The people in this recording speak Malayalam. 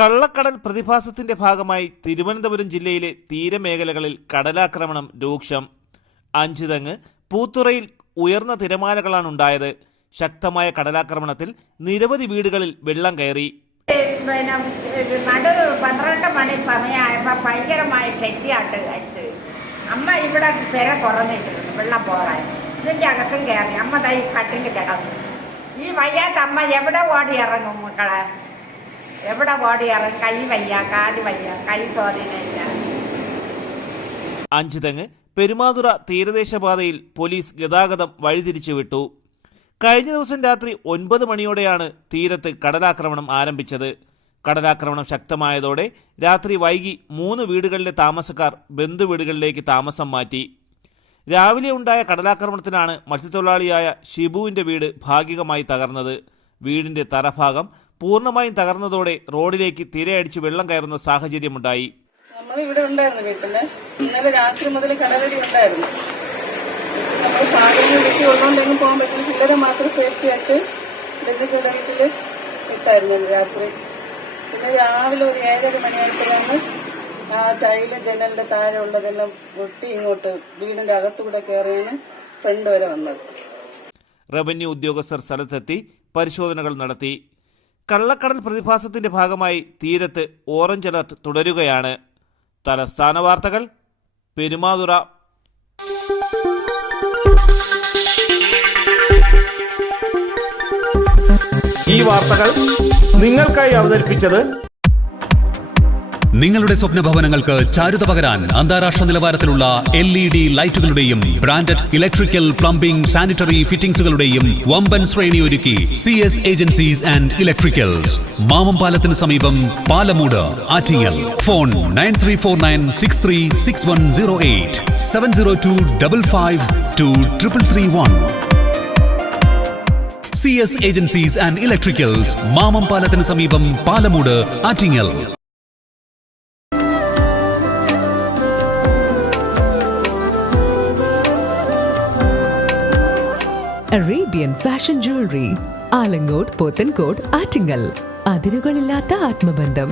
കള്ളക്കടൽ പ്രതിഭാസത്തിന്റെ ഭാഗമായി തിരുവനന്തപുരം ജില്ലയിലെ തീരമേഖലകളിൽ കടലാക്രമണം രൂക്ഷം. അഞ്ചുതെങ്ങ്, പൂത്തുറയിൽ ഉയർന്ന തിരമാലകളാണ് ഉണ്ടായത്. ശക്തമായ കടലാക്രമണത്തിൽ നിരവധി വീടുകളിൽ വെള്ളം കയറി. 12 മണി സമയമായപ്പോൾ ഭയങ്കരമായ ശക്തിയായിട്ട് അടിച്ചു. അമ്മ ഇവിടെ പെര തുറന്നിട്ടിരുന്നു വെള്ളം പോകാൻ. ഇതിൻ്റെ അകത്തും കയറി. അമ്മ തൈ കട്ടിൽ കിടന്നു. ഈ വയ്യാത്ത അമ്മ എവിടെ ഓടി ഇറങ്ങും മക്കളെ? എവിടെ ഓടി ഇറങ്ങും? കൈ വയ്യ, കാല് വയ്യ, കൈ സ്വാധീനമില്ല. അഞ്ചുതെങ്ങ് പെരുമാതുറ തീരദേശപാതയിൽ പോലീസ് ഗതാഗതം വഴിതിരിച്ചു വിട്ടു. കഴിഞ്ഞ ദിവസം രാത്രി 9 മണിയോടെയാണ് തീരത്ത് കടലാക്രമണം ആരംഭിച്ചത്. കടലാക്രമണം ശക്തമായതോടെ രാത്രി വൈകി 3 വീടുകളിലെ താമസക്കാർ ബന്ധുവീടുകളിലേക്ക് താമസം മാറ്റി. രാവിലെ ഉണ്ടായ കടലാക്രമണത്തിലാണ് മത്സ്യത്തൊഴിലാളിയായ ഷിബുവിൻ്റെ വീട് ഭാഗികമായി തകർന്നത്. വീടിൻ്റെ തറഭാഗം പൂർണ്ണമായും തകർന്നതോടെ റോഡിലേക്ക് തിരയടിച്ച് വെള്ളം കയറുന്ന സാഹചര്യമുണ്ടായി. നമ്മളിവിടെ ഉണ്ടായിരുന്നു വീട്ടില്. ഇന്നലെ രാത്രി മുതൽ കടലടി ഉണ്ടായിരുന്നു. നമ്മൾ സാഹചര്യം വീട്ടിൽ ഉള്ളതുകൊണ്ടെങ്കിലും പോകാൻ പറ്റുന്ന ചില്ലരെ മാത്രം സേഫ്റ്റി ആയിട്ട് ബന്ധുക്കളുടെ വീട്ടിൽ ഇട്ടായിരുന്നു രാത്രി. പിന്നെ രാവിലെ ഒരു 7:30 മണിയായപ്പോഴാണ് ആ ടൈല് ജനലിന്റെ താഴെ ഉള്ളതെല്ലാം പൊട്ടി ഇങ്ങോട്ട് വീടിന്റെ അകത്തുകൂടെ കയറിയാണ് ഫ്രണ്ട് വരെ വന്നത്. റവന്യൂ ഉദ്യോഗസ്ഥർ സ്ഥലത്തെത്തി പരിശോധനകൾ നടത്തി. കള്ളക്കടൽ പ്രതിഭാസത്തിന്റെ ഭാഗമായി തീരത്ത് ഓറഞ്ച് അലർട്ട് തുടരുകയാണ്. തലസ്ഥാന വാർത്തകൾ, പെരുമാതുറ. ഈ വാർത്തകൾ നിങ്ങൾക്കായി അവതരിപ്പിച്ചത് നിങ്ങളുടെ സ്വപ്ന ഭവനങ്ങൾക്ക് ചാരുത പകരാൻ അന്താരാഷ്ട്ര നിലവാരത്തിലുള്ള LED ലൈറ്റുകളുടെയും ബ്രാൻഡഡ് ഇലക്ട്രിക്കൽ, പ്ലംബിംഗ്, സാനിറ്ററി ഫിറ്റിംഗ്സുകളുടെയും വമ്പൻ ശ്രേണി ഒരുക്കി CS ഏജൻസീസ് ആൻഡ് ഇലക്ട്രിക്കൽസ്. മാമംപാലത്തിന് സമീപം, Palamood, Attingal. Phone 9349636108 702552331. CS agencies and electricals, മാമംപാലത്തിന് സമീപം, Palamood, Attingal. Arabian Fashion Jewelry, Alangode, Pothencode, Attingal. അതിരുകളില്ലാത്ത ആത്മബന്ധം.